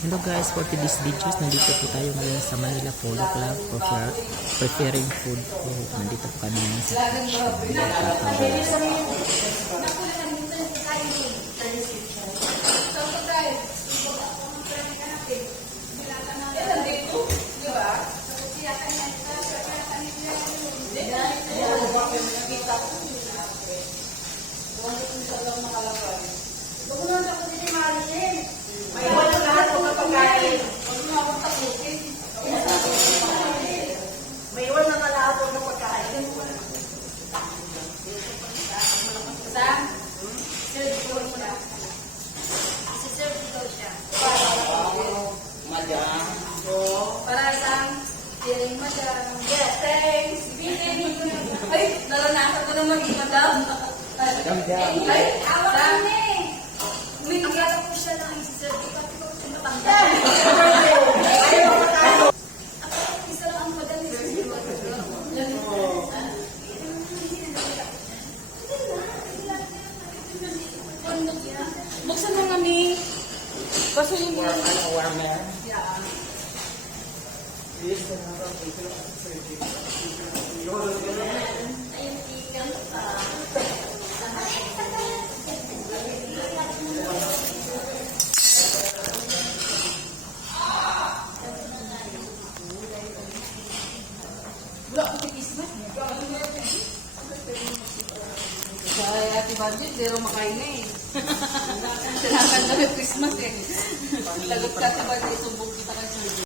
Hello guys, for today's videos, nandito po tayo ngayon sa Manila Polo Club for preparing food po. Nandito po kami ngayon sa para isang feeling madam. Yeah, thanks. Ay, naranasan ko naman yung madam. Ay, awan na eh. Akala ko siya lang yung sir. Pati ko siya matanggal. Isa lang ang madam ni sir. Buksan na kami. Kasi yung warmer. yeah. Sa Ate Budget, zero makain na eh. Sinakan na may Christmas eh. Lagot ka Ate Budget, sumbong kita kay Sir.